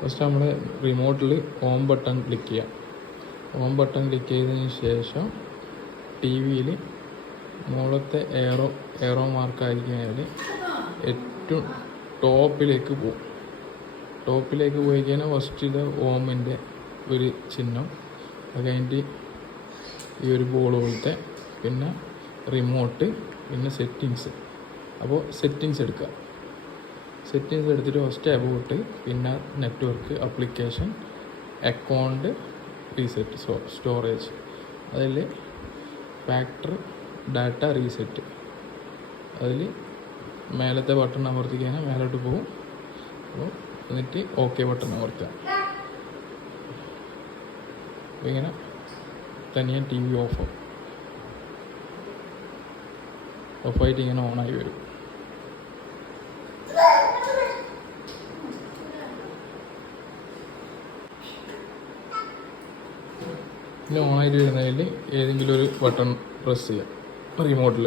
First നമ്മൾ റിമോട്ടിൽ home button click ചെയ്യാം. Home button click ചെയ്തതിന് ശേഷം ടി വിയിൽ മുകളിലത്തെ എയറോ മാർക്കായിരിക്കുന്നതിൽ ഏറ്റവും ടോപ്പിലേക്ക് പോകും. ടോപ്പിലേക്ക് പോയി കഴിഞ്ഞാൽ ഫസ്റ്റിലെ ഹോമിൻ്റെ ഒരു ചിഹ്നം, അത് കഴിഞ്ഞിട്ട് ഈ ഒരു ബോൾ പോലത്തെ, പിന്നെ റിമോട്ട്, പിന്നെ സെറ്റിങ്സ്. അപ്പോൾ സെറ്റിങ്സ് എടുക്കുക. സെറ്റിങ്സ് എടുത്തിട്ട് ഫസ്റ്റ് അബൌട്ട്, പിന്നെ network, application, account, reset, storage. അതിൽ ഫാക്ടർ ഡാറ്റ റീസെറ്റ്, അതിൽ മേലത്തെ ബട്ടൺ അമർത്തിക്കഴിഞ്ഞാൽ മേലോട്ട് പോകും. അപ്പോൾ എന്നിട്ട് ഓക്കെ ബട്ടൺ അമർത്തുക. അപ്പോൾ ഇങ്ങനെ തനിയെ ടി വി ഓഫായിട്ട് ഇങ്ങനെ ഓണായി വരും. പിന്നെ ഓണായിട്ട് വരുന്നതിൽ ഏതെങ്കിലും ഒരു ബട്ടൺ പ്രസ് ചെയ്യാം റിമോട്ടിൽ.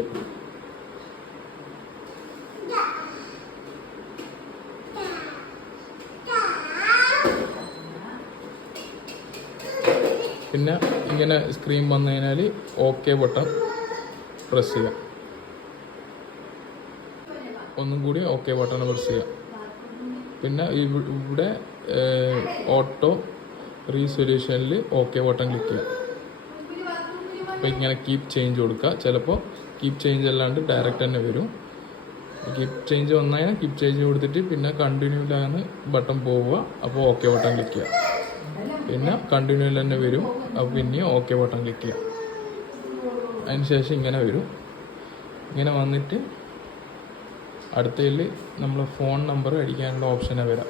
പിന്നെ ഇങ്ങനെ സ്ക്രീൻ വന്നു കഴിഞ്ഞാൽ ഓക്കെ ബട്ടൺ പ്രസ് ചെയ്യാം. ഒന്നും കൂടി ഓക്കെ ബട്ടൺ പ്രസ് ചെയ്യാം. പിന്നെ ഇവിടെ ഓട്ടോ റീസൊല്യൂഷനിൽ ഓക്കെ ബട്ടൺ ക്ലിക്ക് ചെയ്യാം. അപ്പോൾ ഇങ്ങനെ കീപ്പ് ചേഞ്ച് കൊടുക്കുക. ചിലപ്പോൾ കീപ്പ് ചേഞ്ച് അല്ലാണ്ട് ഡയറക്റ്റ് തന്നെ വരും. കീപ്പ് ചേഞ്ച് വന്നാൽ കീപ്പ് ചേഞ്ച് കൊടുത്തിട്ട് പിന്നെ കണ്ടിന്യൂലാണ് ബട്ടൺ പോവുക. അപ്പോൾ ഓക്കെ ബട്ടൺ ക്ലിക്ക് ചെയ്യുക. പിന്നെ കണ്ടിന്യൂയിൽ തന്നെ വരും. അപ്പോൾ പിന്നെയും ഓക്കെ ബട്ടൺ ക്ലിക്ക് ചെയ്യുക. അതിന് ശേഷം ഇങ്ങനെ വരും. ഇങ്ങനെ വന്നിട്ട് അടുത്തതിൽ നമ്മൾ ഫോൺ നമ്പർ അടിക്കാനുള്ള ഓപ്ഷനാണ് വരാം.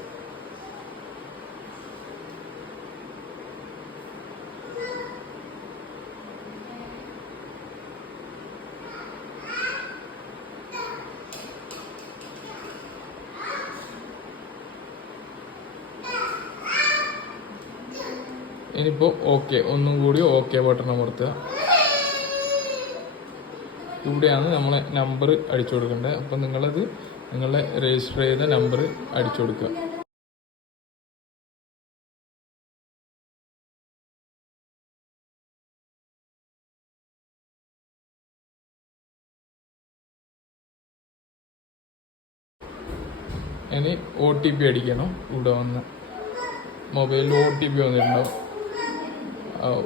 ഇനിയിപ്പോൾ ഓക്കെ, ഒന്നും കൂടി ഓക്കെ ബട്ടൺ അമർത്തുക. ഇവിടെയാണ് നമ്മൾ നമ്പർ അടിച്ചു കൊടുക്കേണ്ടത്. അപ്പോൾ നിങ്ങളെ രജിസ്റ്റർ ചെയ്ത നമ്പർ അടിച്ചു കൊടുക്കുക. ഇനി OTP അടിക്കണം. ഇവിടെ വന്ന് മൊബൈലിൽ OTP വന്നിട്ടുണ്ടാവും.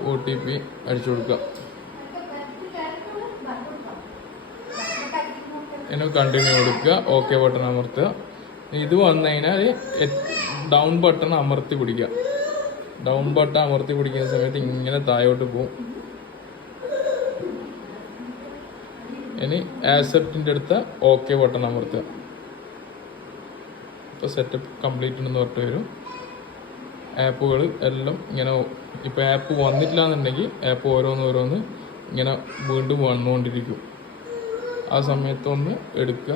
OTP അടിച്ചു കൊടുക്കുക. ഇനി കണ്ടിന്യൂ കൊടുക്കുക. ഓക്കെ ബട്ടൺ അമർത്തുക. ഇത് വന്നു കഴിഞ്ഞാൽ ഡൗൺ ബട്ടൺ അമർത്തി പിടിക്കുക. ഡൗൺ ബട്ടൺ അമർത്തി പിടിക്കുന്ന സമയത്ത് ഇങ്ങനെ താഴോട്ട് പോകും. ഇനി ആക്സെപ്റ്റിൻ്റെ അടുത്ത് ഓക്കെ ബട്ടൺ അമർത്തുക. ഇപ്പോൾ സെറ്റപ്പ് കംപ്ലീറ്റ് ഉണ്ടെന്ന് പറഞ്ഞിട്ട് വരും. ആപ്പുകൾ എല്ലാം ഇങ്ങനെ, ഇപ്പോൾ ആപ്പ് വന്നിട്ടില്ല എന്നുണ്ടെങ്കിൽ ആപ്പ് ഓരോന്ന് ഇങ്ങനെ വീണ്ടും വന്നുകൊണ്ടിരിക്കും. ആ സമയത്തൊന്ന് എടുക്കുക.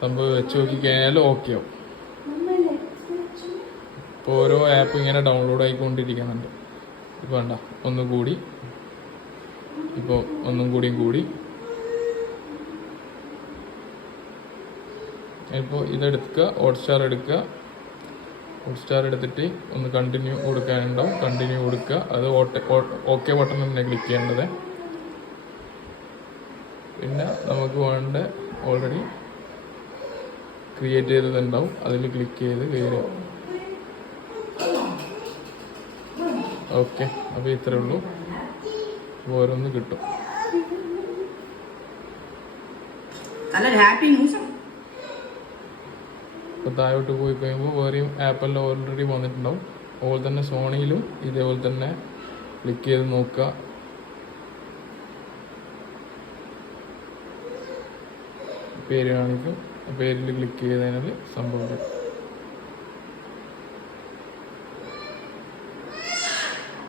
സംഭവം വെച്ച് നോക്കിക്കഴിഞ്ഞാൽ ഓക്കെ ആവും. ഇപ്പോൾ ഓരോ ആപ്പ് ഇങ്ങനെ ഡൗൺലോഡ് ആയിക്കൊണ്ടിരിക്കുന്നുണ്ട്. ഇപ്പോൾ വേണ്ട ഒന്നുകൂടി, ഇപ്പോൾ ഒന്നും കൂടി. ഇപ്പോൾ ഇതെടുക്കുക, ഹോട്ട്സ്റ്റാർ എടുക്കുക. ഹോട്ട്സ്റ്റാർ എടുത്തിട്ട് ഒന്ന് കണ്ടിന്യൂ കൊടുക്കാനുണ്ടാവും. കണ്ടിന്യൂ കൊടുക്കുക. അത് ഓക്കെ ബട്ടൺ തന്നെ ക്ലിക്ക് ചെയ്യേണ്ടത്. പിന്നെ നമുക്ക് വേണ്ട ഓൾറെഡി ക്രിയേറ്റ് ചെയ്തതുണ്ടാവും. അതിൽ ക്ലിക്ക് ചെയ്ത് കയറുക. ഓക്കെ, അപ്പോൾ ഇത്രയേ ഉള്ളൂ. ഓരോന്ന് കിട്ടും. ഇപ്പോൾ താഴോട്ട് പോയി കഴിയുമ്പോൾ വേറെയും ആപ്പെല്ലാം ഓൾറെഡി വന്നിട്ടുണ്ടാവും. അതുപോലെ തന്നെ സോണിയിലും ഇതേപോലെ തന്നെ ക്ലിക്ക് ചെയ്ത് നോക്കുക. പേര് കാണിക്കും. പേരിൽ ക്ലിക്ക് ചെയ്തതിനാൽ സംഭവം